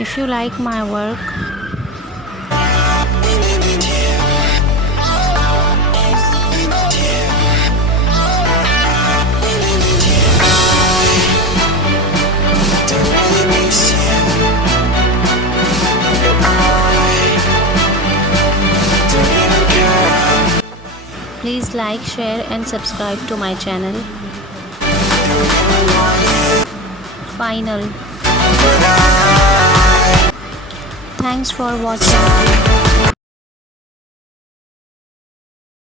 If you like my work, please like, share and subscribe to my channel. Final. Thanks for watching.